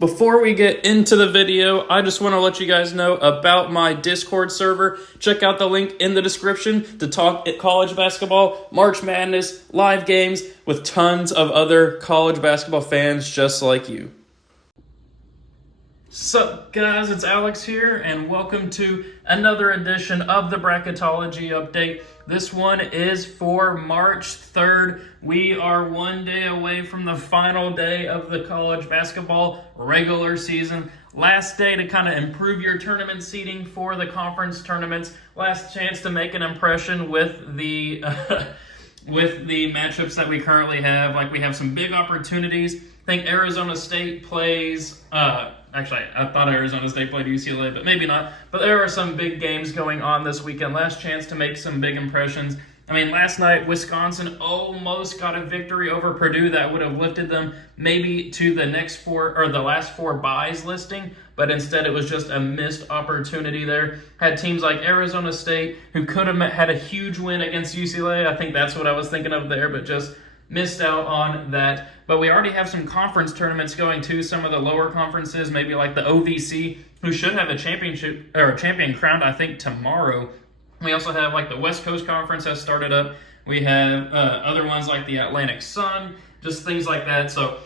Before we get into the video, I just want to let you guys know about my Discord server. Check out the link in the description to talk college basketball, March Madness, live games with tons of other college basketball fans just like you. Sup guys, it's Alex here, and welcome to another edition of the Bracketology update. This one is for March 3rd. We are one day away from the final day of the college basketball regular season. Last day to kind of improve your tournament seeding for the conference tournaments. Last chance to make an impression with the with the matchups that we currently have. Like, we have some big opportunities. I think Arizona State plays... Actually, I thought Arizona State played UCLA, but maybe not. But there are some big games going on this weekend. Last chance to make some big impressions. I mean, last night, Wisconsin almost got a victory over Purdue that would have lifted them maybe to the last four buys listing, but instead it was just a missed opportunity there. Had teams like Arizona State, who could have had a huge win against UCLA. I think that's what I was thinking of there, but just missed out on that. But we already have some conference tournaments going too. Some of the lower conferences, maybe like the OVC, who should have a championship or a champion crowned, I think, tomorrow. We also have like the West Coast Conference has started up. We have other ones like the Atlantic Sun, just things like that. So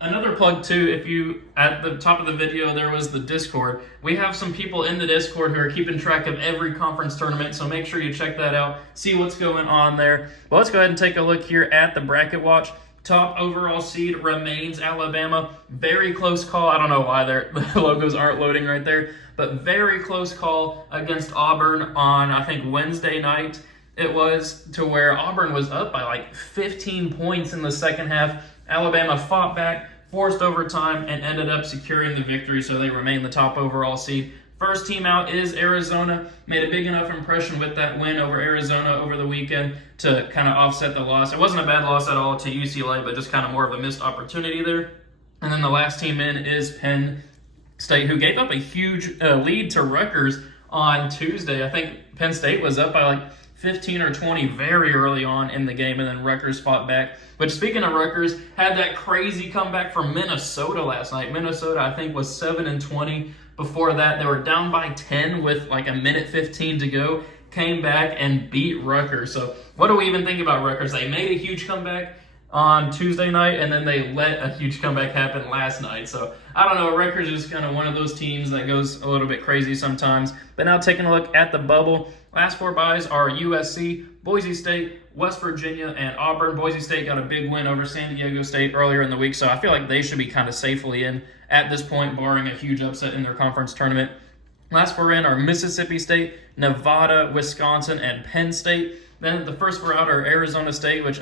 another plug too, if you, at the top of the video, there was the Discord. We have some people in the Discord who are keeping track of every conference tournament, so make sure you check that out, see what's going on there. Well, let's go ahead and take a look here at the bracket watch. Top overall seed remains Alabama. Very close call. I don't know why the logos aren't loading right there, but very close call against Auburn on, I think, Wednesday night. It was to where Auburn was up by like 15 points in the second half. Alabama fought back, forced overtime, and ended up securing the victory, so they remain the top overall seed. First team out is Arizona. Made a big enough impression with that win over Arizona over the weekend to kind of offset the loss. It wasn't a bad loss at all to UCLA, but just kind of more of a missed opportunity there. And then the last team in is Penn State, who gave up a huge lead to Rutgers on Tuesday. I think Penn State was up by like 15 or 20 very early on in the game, and then Rutgers fought back. But speaking of Rutgers, had that crazy comeback from Minnesota last night. Minnesota, I think, was 7-20. Before that, they were down by 10 with like a minute 15 to go. Came back and beat Rutgers. So what do we even think about Rutgers? They made a huge comeback on Tuesday night, and then they let a huge comeback happen last night. So I don't know, Rutgers is kind of one of those teams that goes a little bit crazy sometimes. But now taking a look at the bubble, last four buys are USC, Boise State, West Virginia, and Auburn. Boise State got a big win over San Diego State earlier in the week, so I feel like they should be kind of safely in at this point, barring a huge upset in their conference tournament. Last four in are Mississippi State, Nevada, Wisconsin, and Penn State. Then the first four out are Arizona State, which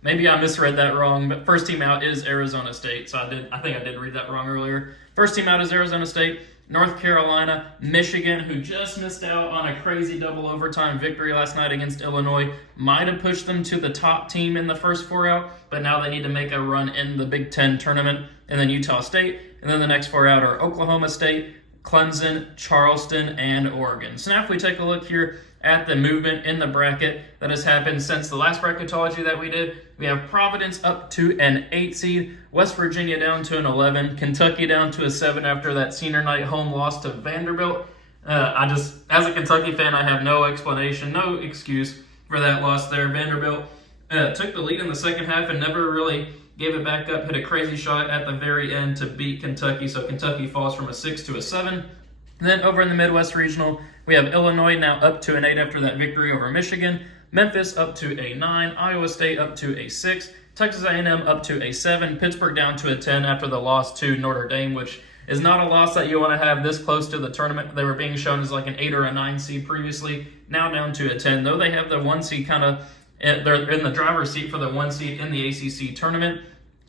maybe I misread that wrong, but first team out is Arizona State, so I think I did read that wrong earlier. First team out is Arizona State, North Carolina, Michigan, who just missed out on a crazy double overtime victory last night against Illinois. Might have pushed them to the top team in the first four out, but now they need to make a run in the Big Ten tournament. And then Utah State, and then the next four out are Oklahoma State, Clemson, Charleston, and Oregon. So now if we take a look here at the movement in the bracket that has happened since the last bracketology that we did, we have Providence up to an 8 seed, West Virginia down to an 11, Kentucky down to a 7 after that senior night home loss to Vanderbilt. As a Kentucky fan, I have no explanation, no excuse for that loss there. Vanderbilt took the lead in the second half and never really gave it back up, hit a crazy shot at the very end to beat Kentucky, so Kentucky falls from a 6 to a 7. And then over in the Midwest Regional, we have Illinois now up to an 8 after that victory over Michigan, Memphis up to a 9, Iowa State up to a 6, Texas A&M up to a 7, Pittsburgh down to a 10 after the loss to Notre Dame, which is not a loss that you want to have this close to the tournament. They were being shown as like an 8 or a 9 seed previously, now down to a 10, though they have the 1 seed they're in the driver's seat for the 1 seed in the ACC tournament.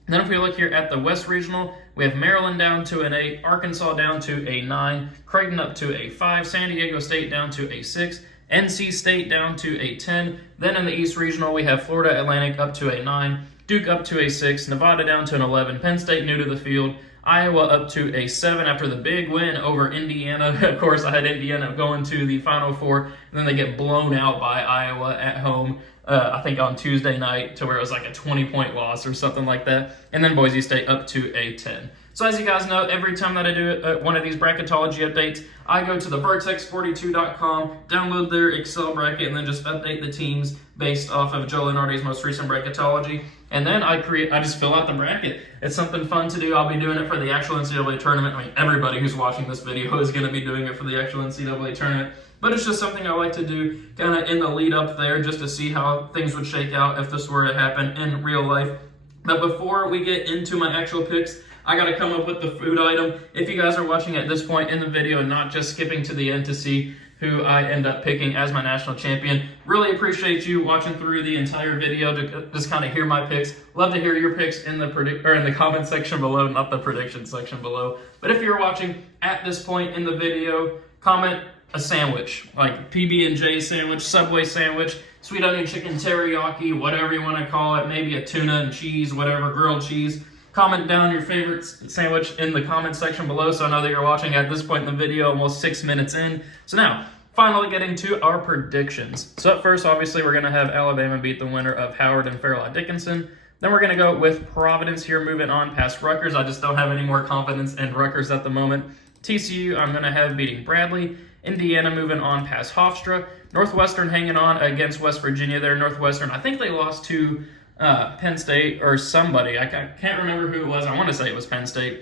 And then if we look here at the West Regional, we have Maryland down to an 8, Arkansas down to a 9, Creighton up to a 5, San Diego State down to a 6, NC State down to a 10. Then in the East Regional, we have Florida Atlantic up to a 9, Duke up to a 6, Nevada down to an 11, Penn State new to the field, Iowa up to a 7 after the big win over Indiana. Of course, I had Indiana going to the Final Four, and then they get blown out by Iowa at home. I think on Tuesday night, to where it was like a 20-point loss or something like that. And then Boise State up to a 10. So as you guys know, every time that I do one of these bracketology updates, I go to the vertex42.com, download their Excel bracket, and then just update the teams based off of Joe Lunardi's most recent bracketology. And then I just fill out the bracket. It's something fun to do. I'll be doing it for the actual NCAA tournament. I mean, everybody who's watching this video is going to be doing it for the actual NCAA tournament. But it's just something I like to do kind of in the lead up there, just to see how things would shake out if this were to happen in real life. But before we get into my actual picks, I got to come up with the food item. If you guys are watching at this point in the video, not just skipping to the end to see who I end up picking as my national champion, really appreciate you watching through the entire video to just kind of hear my picks. Love to hear your picks in the comment section below, not the prediction section below. But if you're watching at this point in the video, comment a sandwich, like PB&J sandwich, Subway sandwich, sweet onion chicken teriyaki, whatever you want to call it, maybe a tuna and cheese, whatever, grilled cheese. Comment down your favorite sandwich in the comment section below so I know that you're watching at this point in the video, almost 6 minutes in. So now, finally getting to our predictions. So up first, obviously, we're going to have Alabama beat the winner of Howard and Fairleigh Dickinson. Then we're going to go with Providence here, moving on past Rutgers. I just don't have any more confidence in Rutgers at the moment. TCU, I'm going to have beating Bradley. Indiana moving on past Hofstra. Northwestern hanging on against West Virginia there. Northwestern, I think they lost to Penn State or somebody. I can't remember who it was. I want to say it was Penn State.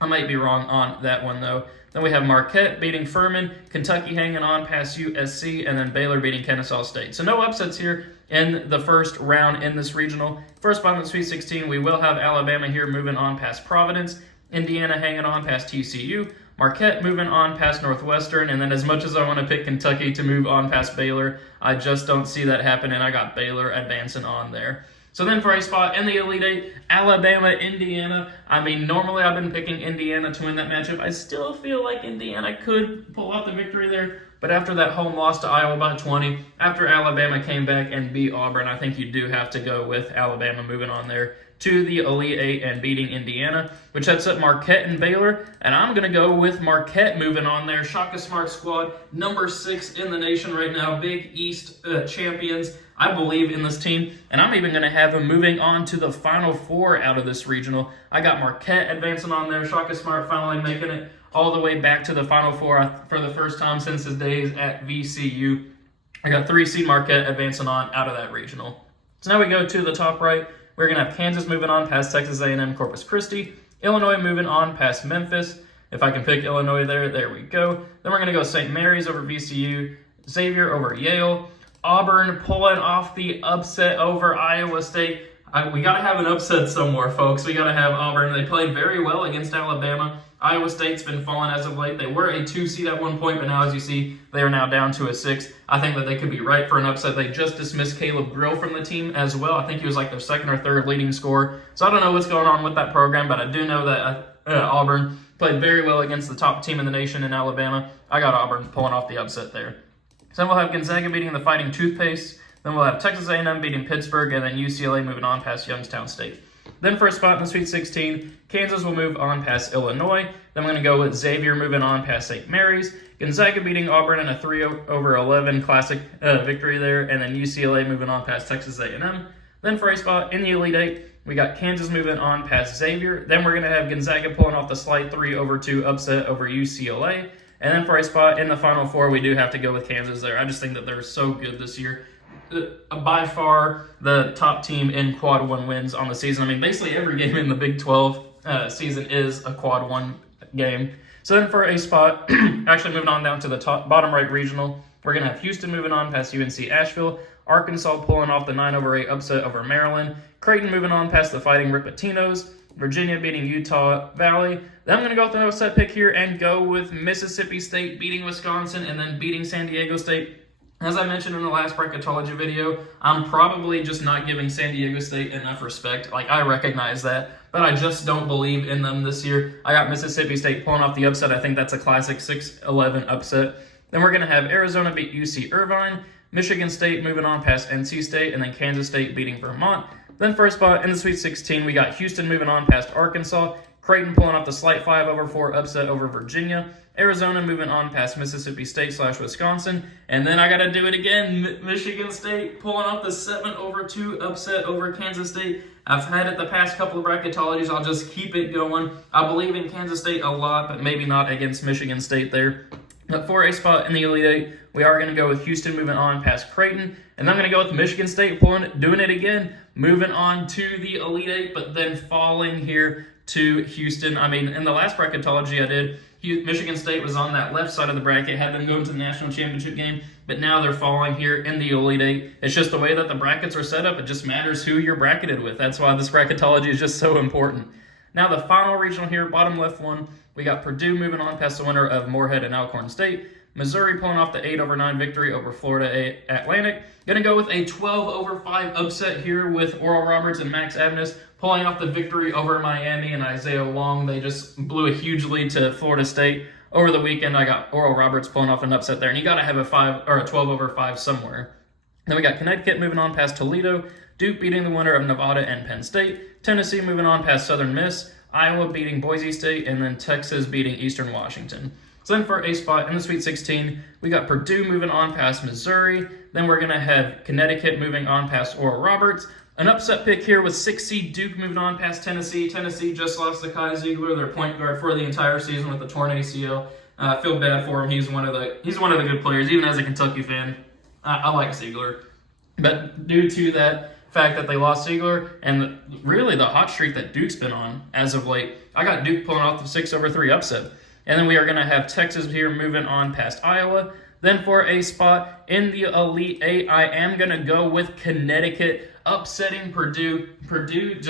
I might be wrong on that one, though. Then we have Marquette beating Furman, Kentucky hanging on past USC, and then Baylor beating Kennesaw State. So no upsets here in the first round in this regional. First spot in the Sweet 16, we will have Alabama here moving on past Providence, Indiana hanging on past TCU, Marquette moving on past Northwestern, and then as much as I want to pick Kentucky to move on past Baylor, I just don't see that happening. I got Baylor advancing on there. So then for a spot in the Elite Eight, Alabama, Indiana. I mean, normally I've been picking Indiana to win that matchup. I still feel like Indiana could pull out the victory there. But after that home loss to Iowa by 20, after Alabama came back and beat Auburn, I think you do have to go with Alabama moving on there to the Elite Eight and beating Indiana, which sets up Marquette and Baylor. And I'm going to go with Marquette moving on there. Shaka Smart squad, number 6 in the nation right now. Big East champions. I believe in this team, and I'm even going to have them moving on to the Final Four out of this regional. I got Marquette advancing on there. Shaka Smart finally making it all the way back to the Final Four for the first time since his days at VCU. I got 3-seed Marquette advancing on out of that regional. So now we go to the top right. We're going to have Kansas moving on past Texas A&M Corpus Christi. Illinois moving on past Memphis. If I can pick Illinois there we go. Then we're going to go St. Mary's over VCU. Xavier over Yale. Auburn pulling off the upset over Iowa State. We got to have an upset somewhere, folks. We got to have Auburn. They played very well against Alabama. Iowa State's been falling as of late. They were a 2-seed at one point, but now, as you see, they are now down to a 6. I think that they could be right for an upset. They just dismissed Caleb Grill from the team as well. I think he was like their second or third leading scorer. So I don't know what's going on with that program, but I do know that Auburn played very well against the top team in the nation in Alabama. I got Auburn pulling off the upset there. So then we'll have Gonzaga beating the Fighting Toothpaste. Then we'll have Texas A&M beating Pittsburgh, and then UCLA moving on past Youngstown State. Then for a spot in the Sweet 16, Kansas will move on past Illinois. Then I'm going to go with Xavier moving on past St. Mary's. Gonzaga beating Auburn in a 3-over-11 classic victory there, and then UCLA moving on past Texas A&M. Then for a spot in the Elite Eight, we got Kansas moving on past Xavier. Then we're going to have Gonzaga pulling off the slight 3-over-2 upset over UCLA. And then for a spot in the Final Four, we do have to go with Kansas there. I just think that they're so good this year. By far the top team in quad 1 wins on the season. I mean, basically every game in the Big 12 season is a quad 1 game. So then for a spot, actually moving on down to the bottom right regional, we're going to have Houston moving on past UNC Asheville, Arkansas pulling off the 9-over-8 upset over Maryland, Creighton moving on past the Fighting Ripatinos, Virginia beating Utah Valley. Then I'm going to go with the upset pick here and go with Mississippi State beating Wisconsin and then beating San Diego State. As I mentioned in the last bracketology video, I'm probably just not giving San Diego State enough respect. Like, I recognize that, but I just don't believe in them this year. I got Mississippi State pulling off the upset. I think that's a classic 6-11 upset. Then we're going to have Arizona beat UC Irvine, Michigan State moving on past NC State, and then Kansas State beating Vermont. Then for a spot in the Sweet 16, we got Houston moving on past Arkansas, Creighton pulling off the slight 5/4 upset over Virginia. Arizona moving on past Mississippi State/Wisconsin. And then I got to do it again. Michigan State pulling off the 7/2 upset over Kansas State. I've had it the past couple of bracketologies. I'll just keep it going. I believe in Kansas State a lot, but maybe not against Michigan State there. But for a spot in the Elite Eight, we are going to go with Houston moving on past Creighton. And I'm going to go with Michigan State doing it again, moving on to the Elite Eight, but then falling here to Houston. I mean, in the last bracketology I did, Michigan State was on that left side of the bracket, had them go to the national championship game, but now they're falling here in the Elite Eight. It's just the way that the brackets are set up. It just matters who you're bracketed with. That's why this bracketology is just so important. Now the final regional here, bottom left one, we got Purdue moving on past the winner of Morehead and Alcorn State. Missouri pulling off the 8/9 victory over Florida Atlantic. Going to go with a 12/5 upset here with Oral Roberts and Max Abness pulling off the victory over Miami and Isaiah Wong. They just blew a huge lead to Florida State over the weekend. I got Oral Roberts pulling off an upset there, and you got to have a 12/5 somewhere. Then we got Connecticut moving on past Toledo, Duke beating the winner of Nevada and Penn State, Tennessee moving on past Southern Miss, Iowa beating Boise State, and then Texas beating Eastern Washington. So then for a spot in the Sweet 16, we got Purdue moving on past Missouri. Then we're going to have Connecticut moving on past Oral Roberts. An upset pick here with 6 seed Duke moving on past Tennessee. Tennessee just lost to Kai Ziegler, their point guard for the entire season with a torn ACL. I feel bad for him. He's one of the good players, even as a Kentucky fan. I like Ziegler. But due to that fact that they lost Ziegler and really the hot streak that Duke's been on as of late, I got Duke pulling off the 6/3 upset. And then we are going to have Texas here moving on past Iowa. Then for a spot in the Elite Eight, I am going to go with Connecticut upsetting Purdue. Purdue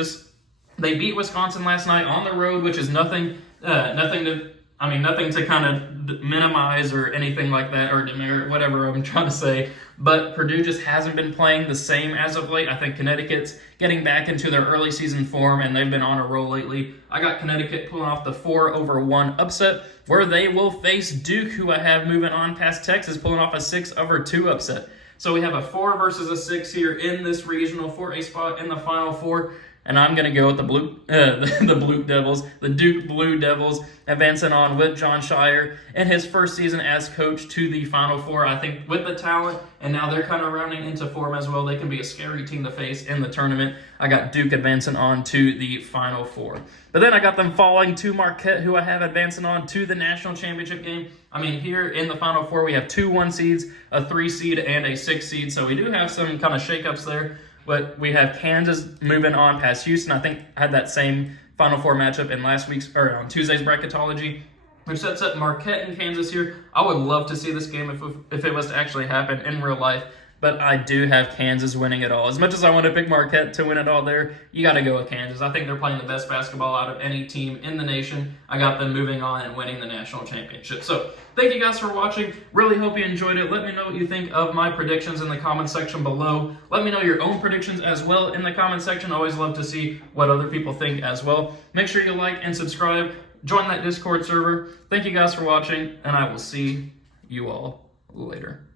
they beat Wisconsin last night on the road, which is nothing to kind of minimize or anything like that, or demerit, whatever I'm trying to say. But Purdue just hasn't been playing the same as of late. I think Connecticut's getting back into their early season form, and they've been on a roll lately. I got Connecticut pulling off the 4/1 upset, where they will face Duke, who I have moving on past Texas, pulling off a 6/2 upset. So we have a 4 versus a 6 here in this regional for a spot in the Final Four. And I'm going to go with the Duke Blue Devils, advancing on with John Shire in his first season as coach to the Final Four. I think with the talent, and now they're kind of rounding into form as well, they can be a scary team to face in the tournament. I got Duke advancing on to the Final Four. But then I got them falling to Marquette, who I have advancing on to the national championship game. I mean, here in the Final Four, we have 2 1 seeds, a 3 seed, and a 6 seed. So we do have some kind of shakeups there. But we have Kansas moving on past Houston. I think I had that same Final Four matchup in on Tuesday's bracketology, which sets up Marquette and Kansas here. I would love to see this game if it was to actually happen in real life. But I do have Kansas winning it all. As much as I want to pick Marquette to win it all there, you got to go with Kansas. I think they're playing the best basketball out of any team in the nation. I got them moving on and winning the national championship. So thank you guys for watching. Really hope you enjoyed it. Let me know what you think of my predictions in the comment section below. Let me know your own predictions as well in the comment section. I always love to see what other people think as well. Make sure you like and subscribe. Join that Discord server. Thank you guys for watching, and I will see you all later.